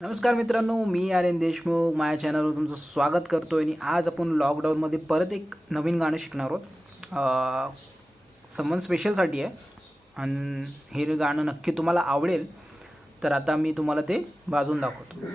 नमस्कार मित्रांनो, मी आर्यन देशमुख माझ्या चॅनलवर तुमचं स्वागत करतो आणि आज आपण लॉकडाऊनमध्ये परत एक नवीन गाणं शिकणार आहोत. समवन स्पेशलसाठी आहे आणि हे गाणं नक्की तुम्हाला आवडेल. तर आता मी तुम्हाला ते वाजवून दाखवतो.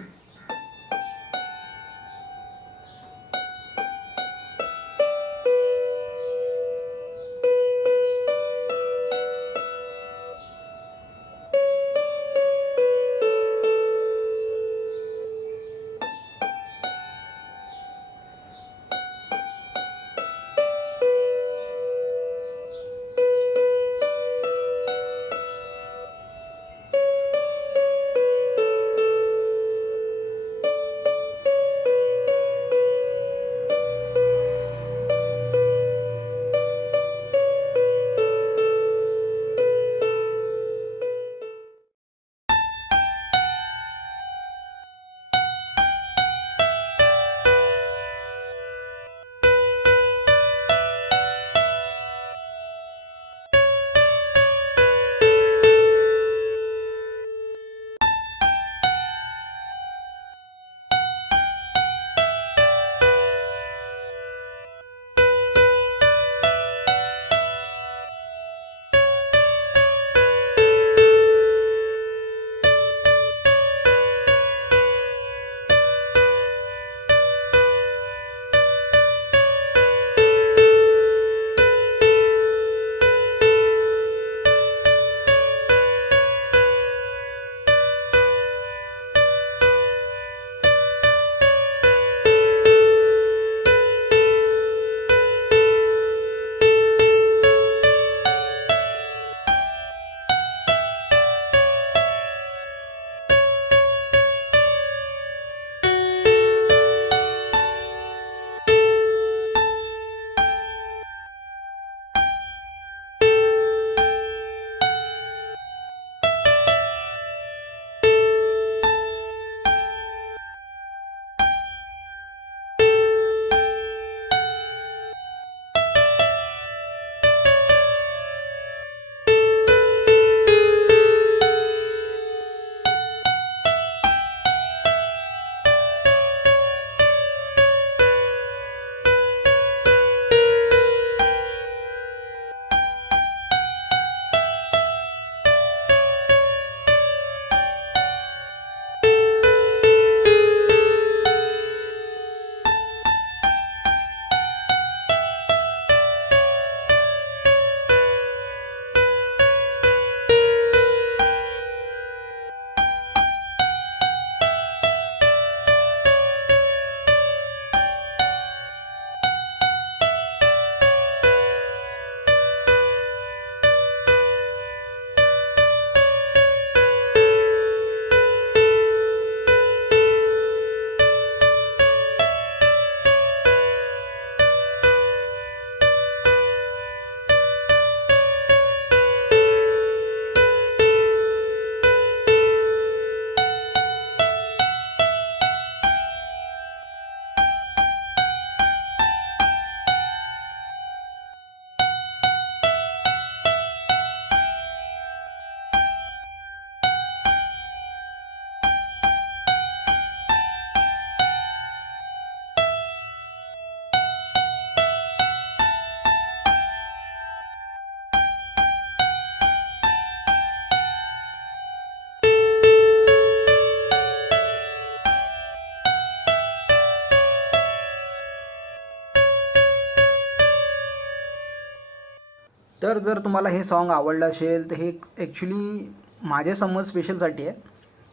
तर जर तुम्हाला हे सॉन्ग आवडलं असेल तर हे ॲक्च्युली माझ्या समवन स्पेशलसाठी आहे.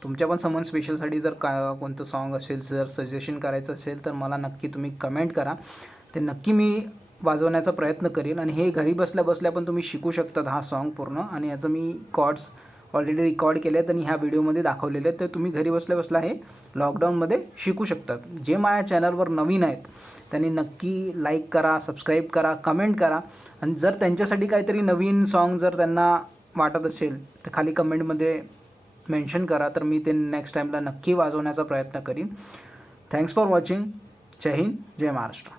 तुमच्या पण समवन स्पेशलसाठी जर कोणतं सॉन्ग असेल, जर सजेशन करायचं असेल तर मला नक्की तुम्ही कमेंट करा. ते नक्की मी वाजवण्याचा प्रयत्न करेन. आणि हे घरी बसल्या बसल्या पण तुम्ही शिकू शकतात हा सॉन्ग पूर्ण. आणि याचं मी कॉर्ड्स ऑलरेडी रेकॉर्ड केले आहेत आणि ह्या व्हिडिओमध्ये दाखवलेले आहेत. तर तुम्ही घरी बसल्या बसल्या हे लॉकडाऊनमध्ये शिकू शकतात. जे माझ्या चॅनलवर नवीन आहेत त्यांनी नक्की लाईक करा, सबस्क्राईब करा, कमेंट करा. आणि जर त्यांच्यासाठी काहीतरी नवीन सॉन्ग जर त्यांना वाटत असेल तर खाली कमेंटमध्ये मेन्शन करा. तर मी ते नेक्स्ट टाईमला नक्की वाजवण्याचा प्रयत्न करीन. Thanks for watching. जय हिंद, जय महाराष्ट्र.